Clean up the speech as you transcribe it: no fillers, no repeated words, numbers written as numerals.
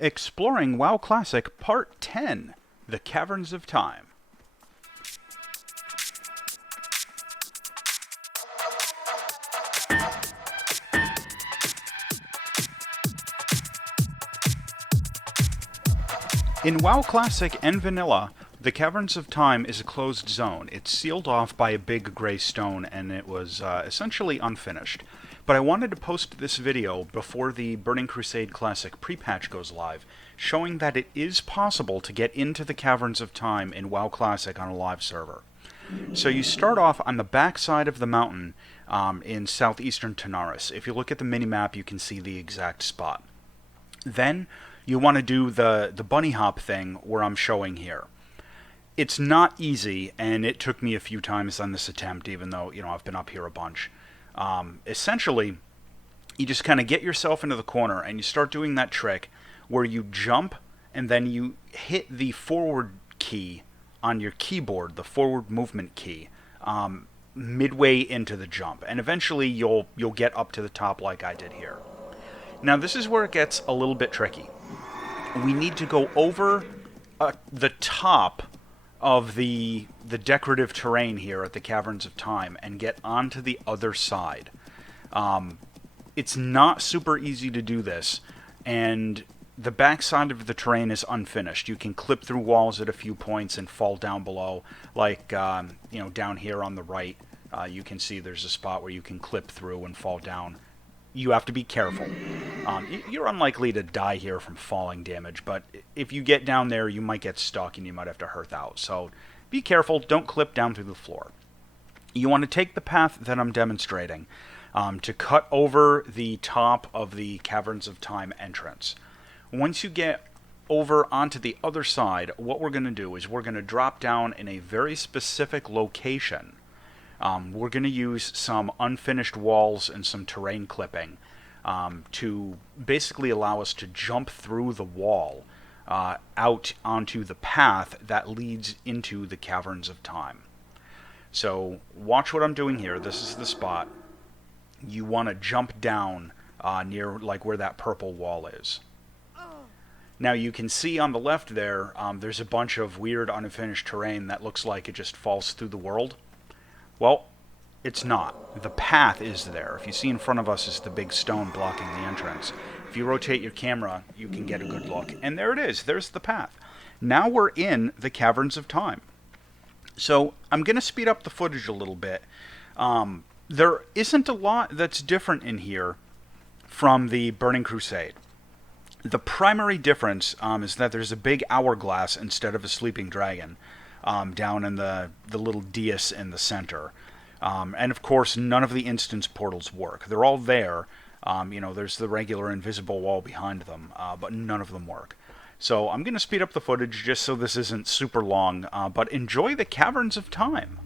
Exploring WoW Classic Part 10, The Caverns of Time. In WoW Classic and Vanilla, the Caverns of Time is a closed zone. It's sealed off by a big gray stone, and it was essentially unfinished. But I wanted to post this video before the Burning Crusade Classic pre-patch goes live, showing that it is possible to get into the Caverns of Time in WoW Classic on a live server. So you start off on the back side of the mountain in southeastern Tanaris. If you look at the minimap, you can see the exact spot. Then you want to do the bunny hop thing where I'm showing here. It's not easy, and it took me a few times on this attempt, even though, I've been up here a bunch. Essentially, you just kind of get yourself into the corner, and you start doing that trick where you jump, and then you hit the forward key on your keyboard, the forward movement key, midway into the jump. And eventually, you'll get up to the top like I did here. Now, this is where it gets a little bit tricky. We need to go over the top of the decorative terrain here at the Caverns of Time and get onto the other side. It's not super easy to do this, and the back side of the terrain is unfinished. You can clip through walls at a few points and fall down below, like down here on the right. You can see there's a spot where you can clip through and fall down. You have to be careful. You're unlikely to die here from falling damage, but if you get down there, you might get stuck and you might have to hearth out. So be careful, don't clip down through the floor. You want to take the path that I'm demonstrating to cut over the top of the Caverns of Time entrance. Once you get over onto the other side, what we're going to do is we're going to drop down in a very specific location. We're going to use some unfinished walls and some terrain clipping to basically allow us to jump through the wall out onto the path that leads into the Caverns of Time. So watch what I'm doing here. This is the spot. You want to jump down near like where that purple wall is. Now you can see on the left there, there's a bunch of weird unfinished terrain that looks like it just falls through the world. Well, it's not. The path is there. If you see in front of us is the big stone blocking the entrance. If you rotate your camera, you can get a good look. And there it is. There's the path. Now we're in the Caverns of Time. So I'm going to speed up the footage a little bit. There isn't a lot that's different in here from the Burning Crusade. The primary difference is that there's a big hourglass instead of a sleeping dragon. Down in the little dais in the center. And of course, none of the instance portals work. They're all there. There's the regular invisible wall behind them, but none of them work. So I'm going to speed up the footage just so this isn't super long, but enjoy the Caverns of Time.